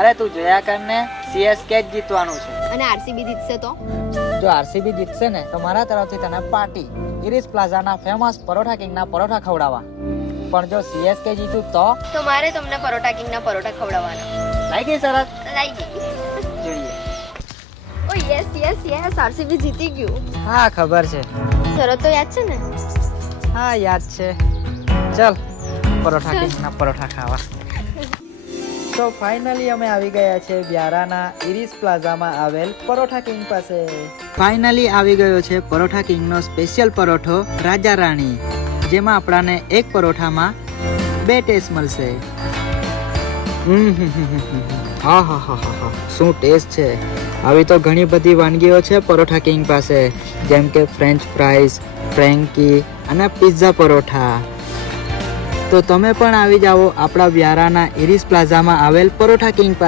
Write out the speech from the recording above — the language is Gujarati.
અરે તું જોયા કર ને, સીએસકે જ જીતવાનું છે. અને આરસીબી જીતશે તો? જો આરસીબી જીતશે ને તો મારા તરફથી તને પાર્ટી ઇરિસ પ્લાઝાના ફેમસ પરોઠા કિંગના પરોઠા ખવડાવવા. પણ જો સીએસકે જીતું તો મારે તમને પરોઠા કિંગના પરોઠા ખવડાવવાના. લાગી શરત? લાગી ગઈ. જોઈએ. ઓ યસ યસ યસ, આરસીબી જીતી ગયું. હા ખબર છે. શરત તો યાદ છે ને? હા યાદ છે. ચલ પરોઠા કિંગના પરોઠા ખાવા. તો ફાઇનલી અમે આવી ગયા છે વ્યારાના ઇરિસ પ્લાઝામાં આવેલ પરોઠા કિંગ પાસે. ફાઇનલી આવી ગયો છે પરોઠા કિંગનો સ્પેશિયલ પરોઠો રાજા રાણી, જેમાં આપણાને એક પરોઠામાં 2 ટેસ્ટ મળશે. હા હા હા હા, શું ટેસ્ટ છે. આવી તો ઘણી બધી વાનગીઓ છે પરોઠા કિંગ પાસે, જેમ કે ફ્રેન્ચ ફ્રાઈઝ, ફ્રેન્કી અને પિઝા પરોઠા. તો તમે પણ આવી જાઓ આપણા વ્યારાના ઇરિસ પ્લાઝામાં આવેલ પરોઠા કિંગ પાસે.